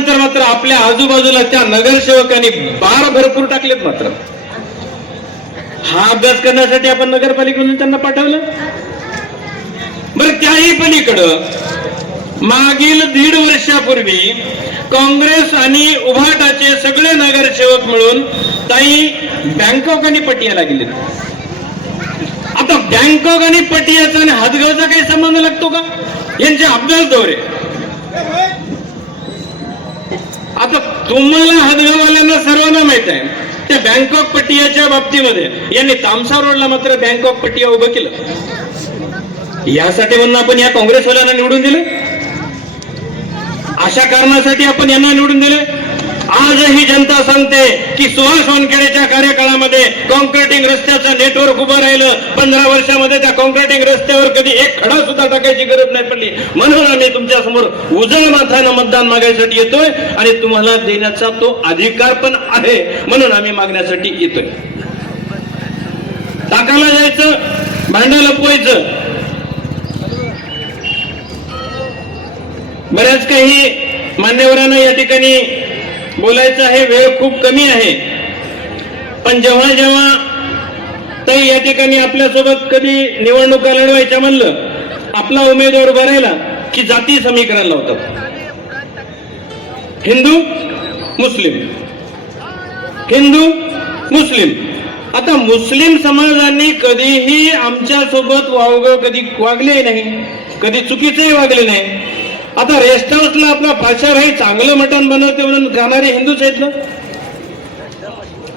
आल्यानंतर मात्र आपल्या आजूबाजूला त्या नगरसेवकांनी बार भरपूर टाकलेत. मात्र हा अभ्यास करण्यासाठी आपण नगरपालिकेतून त्यांना पाठवलं. बरं, त्याही पलीकडं मागील 1.5 वर्षापूर्वी काँग्रेस आणि उभाटाचे सगळे नगरसेवक मिळून ताई बँकॉक आणि पटियाला गेले. आता बँकॉक आणि पटियाचा आणि हातगावचा काही संबंध लागतो का? यांचे अभ्यास दौरे. आता तुम्हाला हातगाववाल्यांना सर्वांना माहित आहे त्या बँकॉक पटियाच्या बाबतीमध्ये यांनी तामसा रोडला मात्र बँकॉक पटिया उभं केलं. यासाठी म्हणून आपण या काँग्रेसवाल्यांना निवडून दिले, अशा कारणासाठी आपण यांना निवडून दिले. आजही जनता सांगते की सुभाष वानखेडेच्या कार्यकाळामध्ये कॉन्क्रिटिंग रस्त्याचं नेटवर्क उभं राहिलं. 15 वर्षामध्ये त्या कॉन्क्रिटिंग रस्त्यावर कधी एक खडा सुद्धा टाकायची गरज नाही पडली. म्हणून आम्ही तुमच्या समोर उजळ माथ्यानं मतदान मागायसाठी येतोय आणि तुम्हाला देण्याचा तो अधिकार पण आहे, म्हणून आम्ही मागण्यासाठी येतोय. टाकायला जायचं, भांडं लपवायचं, बऱ्याच काही मान्यवरांना या ठिकाणी बोलायचं आहे. वेळ खूप कमी आहे, पण जेव्हा जेव्हा ताई या ठिकाणी आपल्यासोबत कधी निवडणुका लढवायच्या म्हणलं, आपला उमेदवार उभा राहिला की जाती समीकरण लावतात. हिंदू मुस्लिम, हिंदू मुस्लिम. आता मुस्लिम समाजाने कधीही आमच्या सोबत कधी वागले नाही, कधी चुकीचंही वागले नाही. आता रेस्ट हाऊसला आपला पाचार हे चांगलं मटण बनवते म्हणून खाणारे हिंदूच आहेत ना,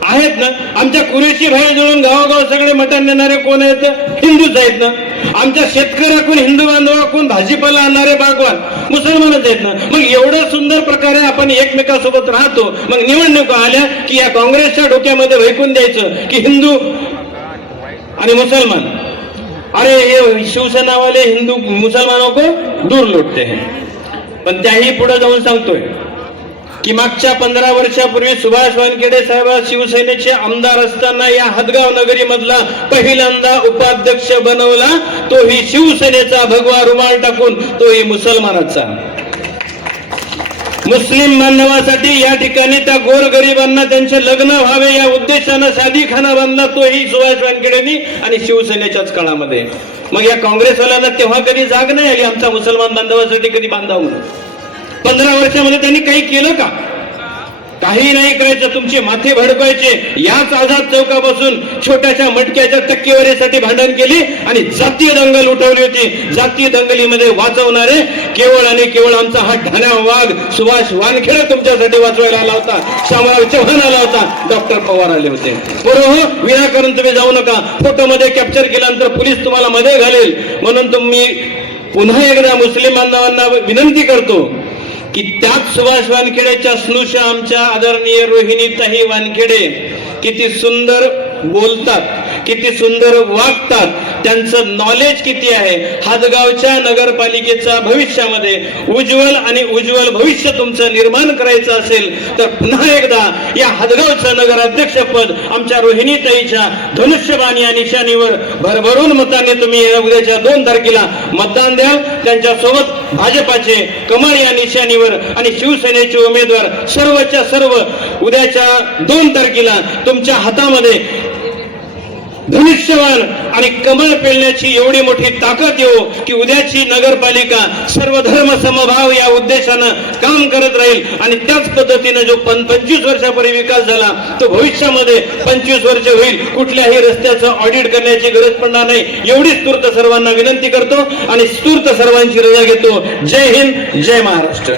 आहेत ना. आमच्या कुरेशी भाई जवळून गावोगाव सगळे मटण देणारे कोण आहेत? हिंदूच आहेत ना. आमच्या शेतकऱ्याकडून हिंदू बांधवाकडून भाजीपाला आणणारे बागवान मुसलमानच आहेत ना. मग एवढं सुंदर प्रकारे आपण एकमेकांसोबत राहतो. मग निवडणुका आल्या की या काँग्रेसच्या डोक्यामध्ये वैकून द्यायचं की हिंदू आणि मुसलमान, अरे ये शिवसेनावाले हिंदू मुसलमानों को दूर लुटते हैं. पण त्याही पुढे जाऊन सांगतोय की मागच्या 15 वर्षापूर्वी सुभाष वानखेडे साहेब शिवसेनेचे आमदार असताना या हदगाव नगरी मधला पहिल्यांदा उपाध्यक्ष बनवला, तोही शिवसेनेचा भगवा रुमाल टाकून, तोही मुसलमानाचा. मुस्लिम बांधवासाठी या ठिकाणी त्या गोरगरिबांना त्यांचे लग्न व्हावे या उद्देशानं शादीखाना बांधला, तोही सुभाष वानखेडेंनी आणि शिवसेनेच्याच काळामध्ये. मग या काँग्रेसवाल्यांना तेव्हा कधी जाग नाही आली आमच्या मुसलमान बांधवासाठी कधी बांधावं म्हणून. 15 वर्षामध्ये त्यांनी काही केलं का? काही नाही करायचं. तुमचे माथे भडकायचे. याच आझाद चौकापासून छोट्याशा मटक्याच्या टक्केवारीसाठी भांडण केली आणि जातीय दंगल उठवली होती. जातीय दंगलीमध्ये वाचवणारे केवळ आणि केवळ आमचा हा ढाण्या वाघ सुभाष वानखेडे तुमच्यासाठी वाचवायला आला होता, शामराव चव्हाण आला होता, डॉक्टर पवार आले होते. बरोबर, विनाकारण तुम्ही जाऊ नका. फोटोमध्ये कॅप्चर केल्यानंतर पोलीस तुम्हाला मध्ये घालेल. म्हणून तुम्ही पुन्हा एकदा मुस्लिम बांधवांना विनंती करतो की त्याच सुभाष वानखेडेच्या स्नुषा आमच्या आदरणीय रोहिणीताई वानखेडे किती सुंदर बोलतात, किती सुंदर वागतात, त्यांचं नॉलेज किती आहे. हातगावच्या नगरपालिकेच्या भविष्यामध्ये उज्ज्वल आणि उज्ज्वल भविष्य तुमचं निर्माण करायचं असेल तर पुन्हा एकदा या हातगावचं नगराध्यक्षपद आमच्या रोहिणीताईच्या धनुष्यबाण या निशाणीवर भरभरून मताने तुम्ही उद्याच्या 2 तारखेला मतदान द्याल. त्यांच्यासोबत भाजपाचे कमळ या निशाणीवर आणि शिवसेनेचे उमेदवार सर्वच्या सर्व उद्याच्या 2 तारखेला तुमच्या हातामध्ये धनुष्यबाण आणि कमळ पेलण्याची एवढी मोठी ताकद येऊ की उद्याची नगरपालिका सर्व धर्म समभाव या उद्देशानं काम करत राहील. आणि त्याच पद्धतीने जो 25 वर्षापूर्वी विकास झाला तो भविष्यामध्ये 25 वर्ष होईल. कुठल्याही रस्त्याचं ऑडिट करण्याची गरज पडणार नाही. एवढी स्तुर्त सर्वांना विनंती करतो आणि स्तुर्त सर्वांची रजा घेतो. जय हिंद, जय महाराष्ट्र.